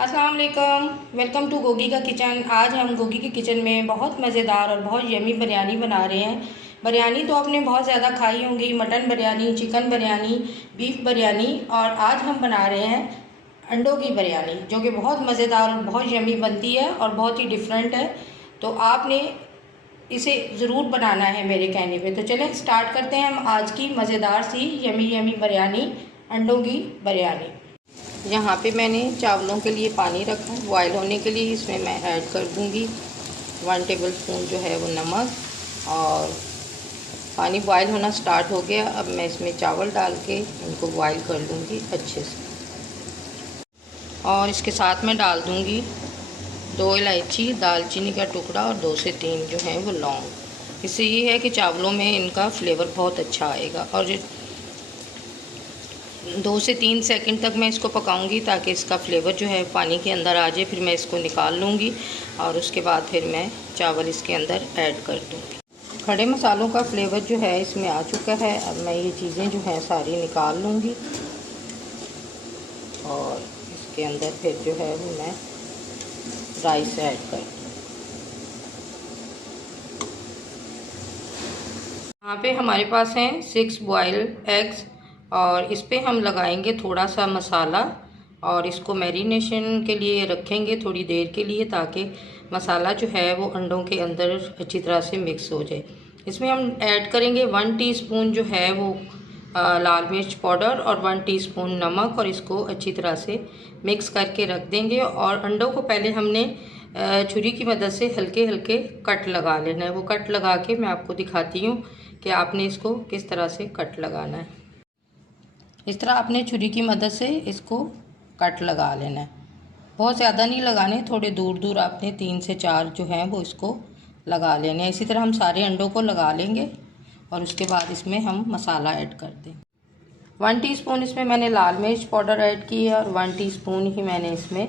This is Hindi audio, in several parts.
अस्सलाम वालेकुम, वेलकम टू गोगी का किचन। आज हम गोगी के किचन में बहुत मज़ेदार और बहुत यमी बिरयानी बना रहे हैं। बिरयानी तो आपने बहुत ज़्यादा खाई होंगी, mutton biryani, chicken biryani, beef biryani, और आज हम बना रहे हैं अंडों की बिरयानी, जो कि बहुत मज़ेदार और बहुत यमी बनती है और बहुत ही डिफरेंट है। तो आपने इसे ज़रूर बनाना है मेरे कहने पे। तो चलें स्टार्ट करते हैं हम आज की मज़ेदार सी यमी यमी बिरयानी, अंडों की बिरयानी। यहाँ पे मैंने चावलों के लिए पानी रखा है बॉयल होने के लिए। इसमें मैं ऐड कर दूँगी 1 टेबलस्पून जो है वो नमक, और पानी बॉयल होना स्टार्ट हो गया। अब मैं इसमें चावल डाल के इनको बॉयल कर लूँगी अच्छे से, और इसके साथ मैं डाल दूँगी 2 इलायची, दालचीनी का टुकड़ा और 2 से 3 जो है वो लौंग। इससे ये है कि चावलों में इनका फ्लेवर बहुत अच्छा आएगा। और 2 से 3 सेकंड तक मैं इसको पकाऊंगी ताकि इसका फ्लेवर जो है पानी के अंदर आ जाए। फिर मैं इसको निकाल लूँगी और उसके बाद फिर मैं चावल इसके अंदर ऐड कर दूँगी। खड़े मसालों का फ्लेवर जो है इसमें आ चुका है। अब मैं ये चीज़ें जो हैं सारी निकाल लूँगी और इसके अंदर फिर जो है वो मैं राइस ऐड कर दूँगी। यहाँ पे हमारे पास हैं 6 बॉइल्ड एग्स, और इस पे हम लगाएंगे थोड़ा सा मसाला और इसको मैरिनेशन के लिए रखेंगे थोड़ी देर के लिए, ताकि मसाला जो है वो अंडों के अंदर अच्छी तरह से मिक्स हो जाए। इसमें हम ऐड करेंगे 1 टीस्पून जो है वो लाल मिर्च पाउडर और 1 टीस्पून नमक, और इसको अच्छी तरह से मिक्स करके रख देंगे। और अंडों को पहले हमने छुरी की मदद से हल्के हल्के कट लगा लेना है। वो कट लगा के मैं आपको दिखाती हूँ कि आपने इसको किस तरह से कट लगाना है। इस तरह आपने छुरी की मदद से इसको कट लगा लेना है। बहुत ज़्यादा नहीं लगाने, थोड़े दूर दूर आपने 3 से 4 जो हैं वो इसको लगा लेने हैं। इसी तरह हम सारे अंडों को लगा लेंगे और उसके बाद इसमें हम मसाला ऐड कर देंगे। 1 टीस्पून इसमें मैंने लाल मिर्च पाउडर ऐड की है और 1 टीस्पून ही मैंने इसमें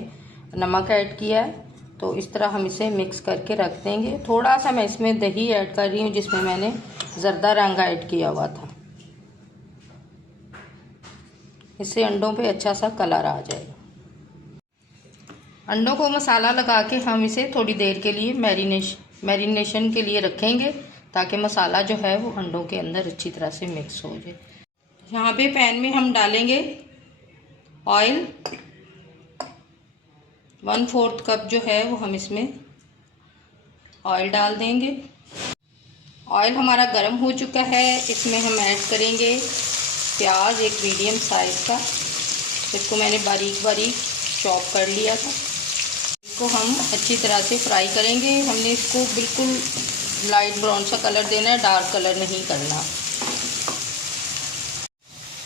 नमक ऐड किया है। तो इस तरह हम इसे मिक्स करके रख देंगे। थोड़ा सा मैं इसमें दही ऐड कर रही हूँ जिसमें मैंने ज़र्दा रंग ऐड किया हुआ था। इससे अंडों पे अच्छा सा कलर आ जाएगा। अंडों को मसाला लगा के हम इसे थोड़ी देर के लिए मैरिनेशन के लिए रखेंगे, ताकि मसाला जो है वो अंडों के अंदर अच्छी तरह से मिक्स हो जाए। यहाँ पे पैन में हम डालेंगे ऑयल, 1/4 कप जो है वो हम इसमें ऑयल डाल देंगे। ऑयल हमारा गर्म हो चुका है। इसमें हम ऐड करेंगे प्याज, एक मीडियम साइज़ का। इसको मैंने बारीक बारीक चॉप कर लिया था। इसको हम अच्छी तरह से फ्राई करेंगे। हमने इसको बिल्कुल लाइट ब्राउन सा कलर देना है, डार्क कलर नहीं करना।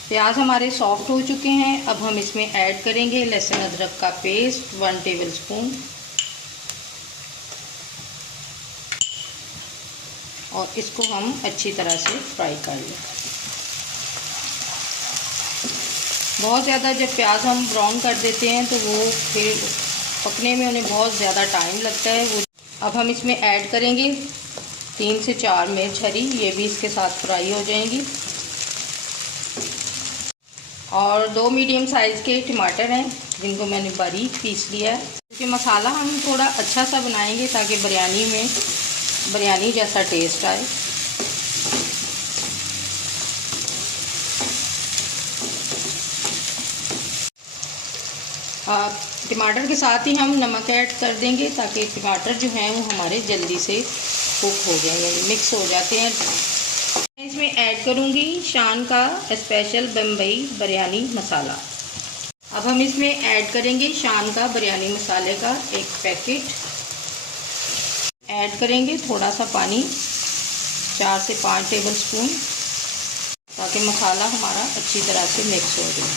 प्याज हमारे सॉफ्ट हो चुके हैं। अब हम इसमें ऐड करेंगे लहसुन अदरक का पेस्ट 1 टेबलस्पून, और इसको हम अच्छी तरह से फ्राई कर लें। बहुत ज़्यादा जब प्याज हम ब्राउन कर देते हैं तो वो फिर पकने में उन्हें बहुत ज़्यादा टाइम लगता है। वो अब हम इसमें ऐड करेंगे 3 से 4 मिर्च हरी, ये भी इसके साथ फ्राई हो जाएंगी। और 2 मीडियम साइज़ के टमाटर हैं जिनको मैंने बारीक पीस लिया है। क्योंकि मसाला हम थोड़ा अच्छा सा बनाएंगे ताकि बिरयानी जैसा टेस्ट आए। टमाटर के साथ ही हम नमक ऐड कर देंगे ताकि टमाटर जो हैं वो हमारे जल्दी से कुक हो जाएंगे, मिक्स हो जाते हैं। इसमें ऐड करूँगी शान का स्पेशल बम्बई बिरयानी मसाला। अब हम इसमें ऐड करेंगे शान का बिरयानी मसाले का 1 पैकेट ऐड करेंगे। थोड़ा सा पानी, 4 से 5 टेबलस्पून, ताकि मसाला हमारा अच्छी तरह से मिक्स हो जाए।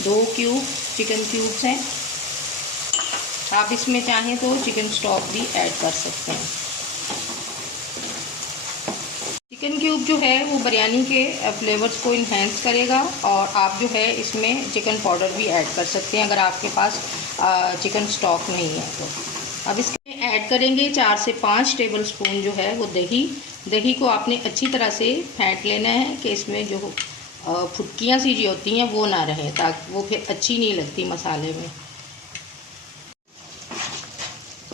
2 क्यूब चिकन क्यूब्स हैं। आप इसमें चाहें तो चिकन स्टॉक भी ऐड कर सकते हैं। चिकन क्यूब जो है वो बिरयानी के फ्लेवर्स को इन्हेंस करेगा, और आप जो है इसमें चिकन पाउडर भी ऐड कर सकते हैं अगर आपके पास चिकन स्टॉक नहीं है तो। अब इसमें ऐड करेंगे 4 से 5 टेबलस्पून जो है वो दही। दही को आपने अच्छी तरह से फेंट लेना है कि इसमें जो फुटकियाँ सी जो होती हैं वो ना रहे, ताकि वो फिर अच्छी नहीं लगती मसाले में।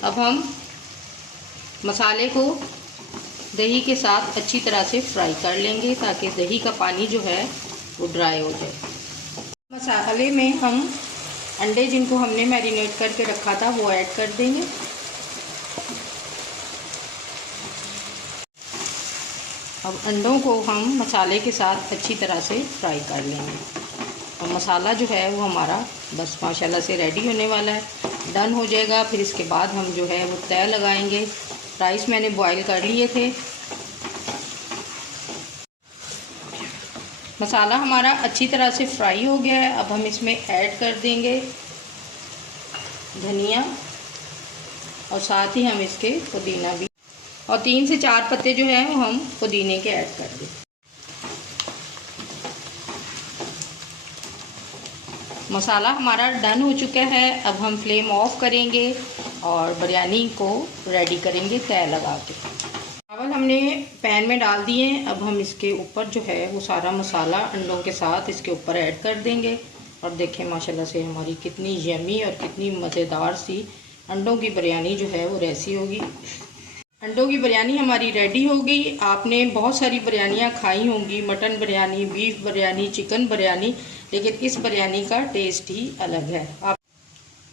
अब हम मसाले को दही के साथ अच्छी तरह से फ्राई कर लेंगे ताकि दही का पानी जो है वो ड्राई हो जाए। मसाले में हम अंडे जिनको हमने मैरिनेट करके रखा था वो ऐड कर देंगे। अब अंडों को हम मसाले के साथ अच्छी तरह से फ्राई कर लेंगे। और मसाला जो है वो हमारा बस माशाल्लाह से रेडी होने वाला है, डन हो जाएगा। फिर इसके बाद हम जो है वो तय लगाएंगे। राइस मैंने बॉईल कर लिए थे। मसाला हमारा अच्छी तरह से फ्राई हो गया है। अब हम इसमें ऐड कर देंगे धनिया और साथ ही हम इसके पुदीना भी, और 3 से 4 पत्ते जो हैं वो हम पुदीने के ऐड कर दें। मसाला हमारा डन हो चुका है। अब हम फ्लेम ऑफ करेंगे और बिरयानी को रेडी करेंगे तय लगा के। चावल हमने पैन में डाल दिए हैं। अब हम इसके ऊपर जो है वो सारा मसाला अंडों के साथ इसके ऊपर ऐड कर देंगे। और देखें माशाल्लाह से हमारी कितनी यमी और कितनी मज़ेदार सी अंडों की बिरयानी जो है वो रेसी होगी। अंडों की बिरयानी हमारी रेडी हो गई। आपने बहुत सारी बिरयानियाँ खाई होंगी, mutton biryani, beef biryani, chicken biryani, लेकिन इस बिरयानी का टेस्ट ही अलग है।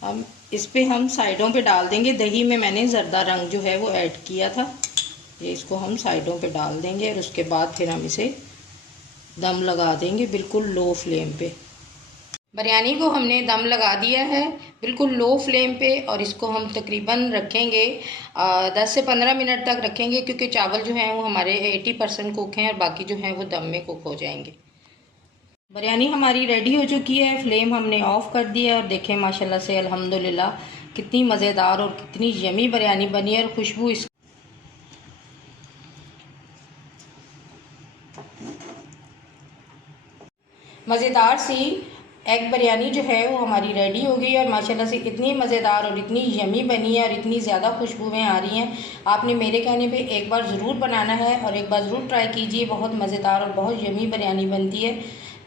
अब इस पे हम साइडों पे डाल देंगे। दही में मैंने ज़र्दा रंग जो है वो ऐड किया था, ये इसको हम साइडों पे डाल देंगे और उसके बाद फिर हम इसे दम लगा देंगे बिल्कुल लो फ्लेम पे। बिरयानी को हमने दम लगा दिया है बिल्कुल लो फ्लेम पे, और इसको हम तकरीबन रखेंगे 10 से 15 मिनट तक रखेंगे, क्योंकि चावल जो हैं वो हमारे 80% कुक हैं और बाकी जो हैं वो दम में कुक हो जाएंगे। बिरयानी हमारी रेडी हो चुकी है। फ्लेम हमने ऑफ़ कर दिया और देखें माशाल्लाह से अल्हम्दुलिल्लाह कितनी मज़ेदार और कितनी यमी बिरयानी बनी है। और खुशबू इस मज़ेदार सी एग बिरयानी जो है वो हमारी रेडी हो गई और माशाल्लाह से इतनी मज़ेदार और इतनी यमी बनी है और इतनी ज़्यादा खुशबुएँ आ रही हैं। आपने मेरे कहने पे एक बार ज़रूर बनाना है और एक बार ज़रूर ट्राई कीजिए। बहुत मज़ेदार और बहुत यमी बिरयानी बनती है।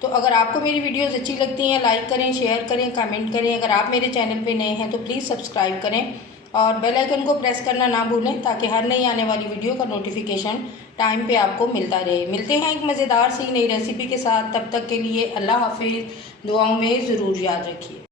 तो अगर आपको मेरी वीडियोस अच्छी लगती हैं, लाइक करें, शेयर करें, कमेंट करें। अगर आप मेरे चैनल पे नए हैं तो प्लीज़ सब्सक्राइब करें और बेल आइकन को प्रेस करना ना भूलें, ताकि हर नई आने वाली वीडियो का नोटिफिकेशन टाइम पे आपको मिलता रहे। मिलते हैं एक मज़ेदार सी नई रेसिपी के साथ। तब तक के लिए अल्लाह हाफिज़। दुआओं में ज़रूर याद रखिए।